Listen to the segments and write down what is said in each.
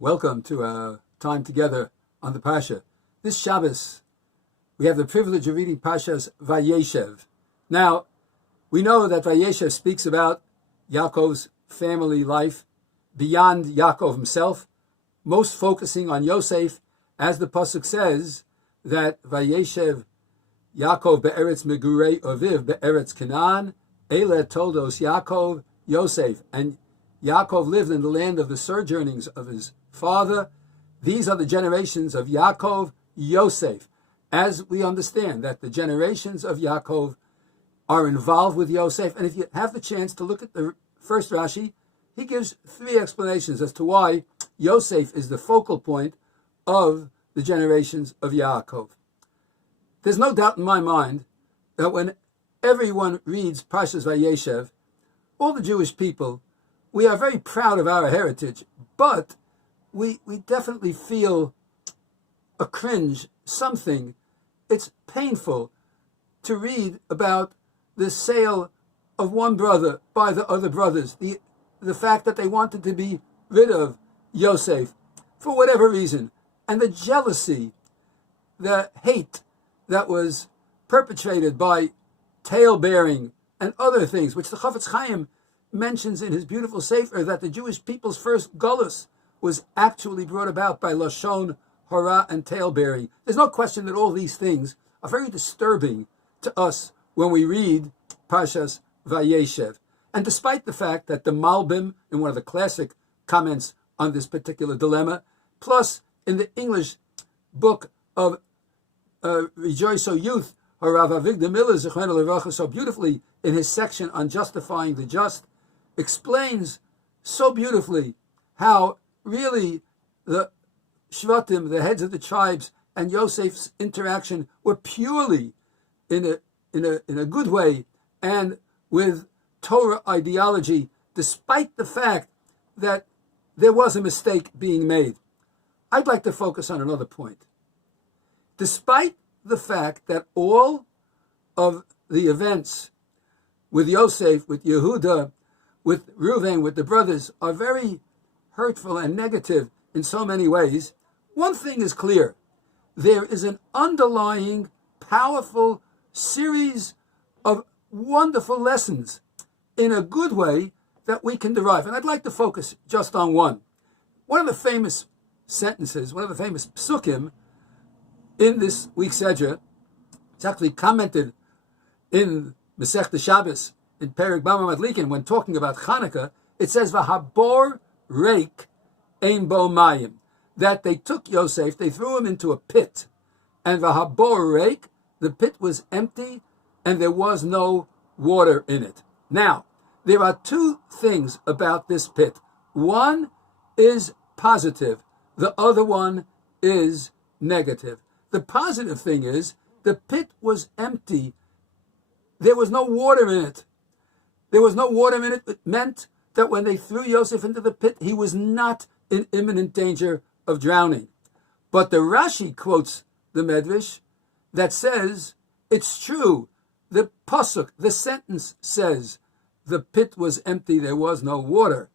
Welcome to our time together on the Parsha. This Shabbos, we have the privilege of reading Parshas Vayaishev. Now, we know that Vayaishev speaks about Yaakov's family life beyond Yaakov himself, most focusing on Yosef, as the pasuk says that Vayaishev Yaakov be'eretz megurei oviv be'eretz Canaan, ele toldos Yaakov Yosef, and Yaakov lived in the land of the sojournings of his father. These are the generations of Yaakov, Yosef. As we understand that the generations of Yaakov are involved with Yosef, and if you have the chance to look at the first Rashi, he gives three explanations as to why Yosef is the focal point of the generations of Yaakov. There's no doubt in my mind that when everyone reads Parshas Vayaishev, all the Jewish people, we are very proud of our heritage, but we definitely feel a cringe, something. It's painful to read about the sale of one brother by the other brothers, the fact that they wanted to be rid of Yosef for whatever reason, and the jealousy, the hate that was perpetrated by tale-bearing and other things, which the Chafetz Chaim mentions in his beautiful Sefer, that the Jewish people's first Golus was actually brought about by Lashon Hara and tale-bearing. There's no question that all these things are very disturbing to us when we read Parshas Vayaishev. And despite the fact that the Malbim, in one of the classic comments on this particular dilemma, plus in the English book of Rejoice, O Youth, Harav Avigdor Miller, Zechron Levracha, so beautifully in his section on justifying the just, explains so beautifully how really the Shvatim, the heads of the tribes, and Yosef's interaction were purely in a good way and with Torah ideology, despite the fact that there was a mistake being made. I'd like to focus on another point. Despite the fact that all of the events with Yosef, with Yehuda, with Reuven, with the brothers, are very hurtful and negative in so many ways, one thing is clear. There is an underlying, powerful series of wonderful lessons in a good way that we can derive. And I'd like to focus just on one. One of the famous sentences, one of the famous psukim in this week's Sedra, it's actually commented in Masechta Shabbos, in Perek Bama Madlikin, when talking about Chanukah, it says, V'habor reik ein bo mayim, that they took Yosef, they threw him into a pit, and V'habor reik, the pit was empty, and there was no water in it. Now, there are two things about this pit. One is positive, the other one is negative. The positive thing is, the pit was empty. There was no water in it. There was no water in it. It meant that when they threw Yosef into the pit, he was not in imminent danger of drowning. But the Rashi quotes the Medrash that says, it's true, the pasuk, the sentence says, the pit was empty, there was no water.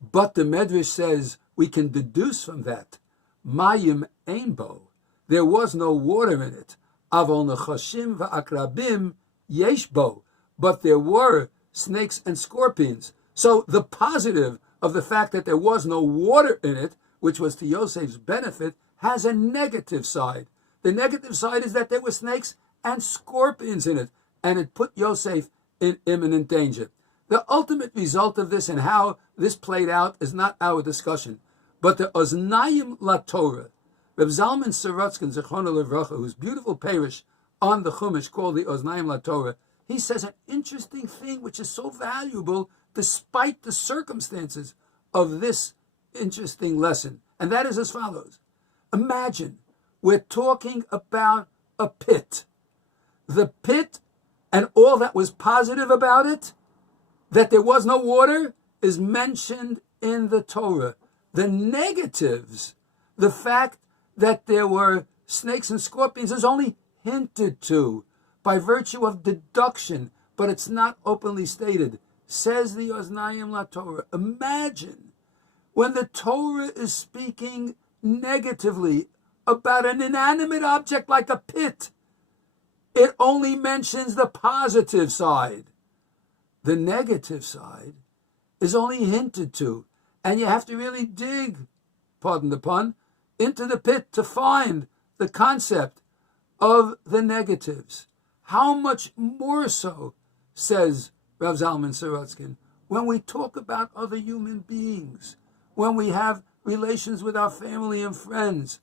But the Medrash says, we can deduce from that, mayim einbo, there was no water in it. Avol nechashim va'akrabim yeshbo, but there were snakes and scorpions. So the positive of the fact that there was no water in it, which was to Yosef's benefit, has a negative side. The negative side is that there were snakes and scorpions in it, and it put Yosef in imminent danger. The ultimate result of this and how this played out is not our discussion, but the Oznayim LaTorah, Reb Zalman Sorotzkin, Zechron Levracha, whose beautiful parish on the Chumash called the Oznayim LaTorah, he says an interesting thing which is so valuable despite the circumstances of this interesting lesson. And that is as follows. Imagine we're talking about a pit. The pit and all that was positive about it, that there was no water, is mentioned in the Torah. The negatives, the fact that there were snakes and scorpions, is only hinted to by virtue of deduction, but it's not openly stated. Says the Oznayim LaTorah, imagine When the Torah is speaking negatively about an inanimate object like a pit, it only mentions the positive side. The negative side is only hinted to, and you have to really dig, pardon the pun, into the pit to find the concept of the negatives. How much more so, says Rav Zalman Sorotzkin, when we talk about other human beings, when we have relations with our family and friends.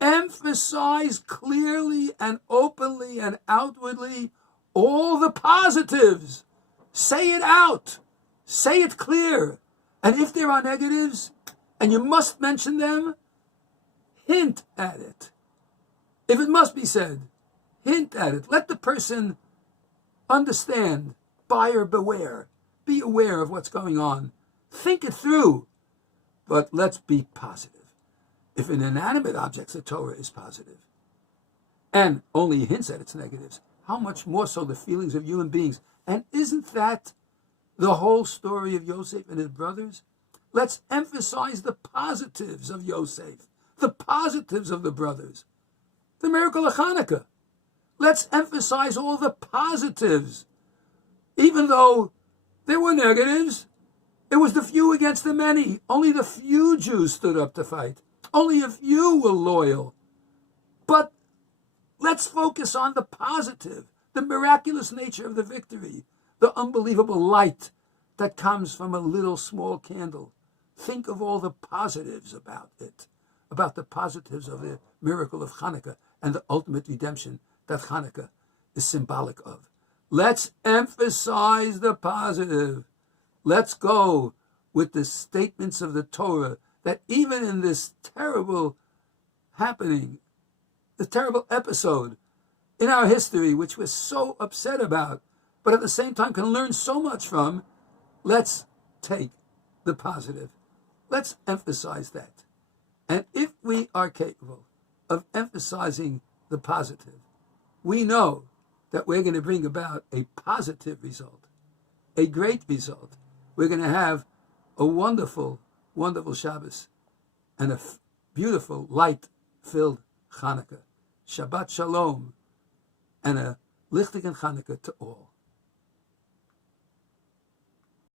Emphasize clearly and openly and outwardly all the positives. Say it out. Say it clear. And if there are negatives, and you must mention them, hint at it. If it must be said, hint at it. Let the person understand. Buyer beware. Be aware of what's going on. Think it through. But let's be positive. If an inanimate object, the Torah is positive, and only hints at its negatives, how much more so the feelings of human beings? And isn't that the whole story of Yosef and his brothers? Let's emphasize the positives of Yosef, the positives of the brothers, the miracle of Hanukkah. Let's emphasize all the positives, even though there were negatives. It was the few against the many. Only the few Jews stood up to fight. Only a few were loyal. But let's focus on the positive, the miraculous nature of the victory, the unbelievable light that comes from a little small candle. Think of all the positives about it, about the positives of the miracle of Hanukkah and the ultimate redemption that Hanukkah is symbolic of. Let's emphasize the positive. Let's go with the statements of the Torah that even in this terrible happening, the terrible episode in our history, which we're so upset about, but at the same time can learn so much from, let's take the positive. Let's emphasize that. And if we are capable of emphasizing the positive, we know that we're going to bring about a positive result, a great result. We're going to have a wonderful, wonderful Shabbos and a beautiful, light-filled Hanukkah. Shabbat Shalom and a Lichtigen Hanukkah to all.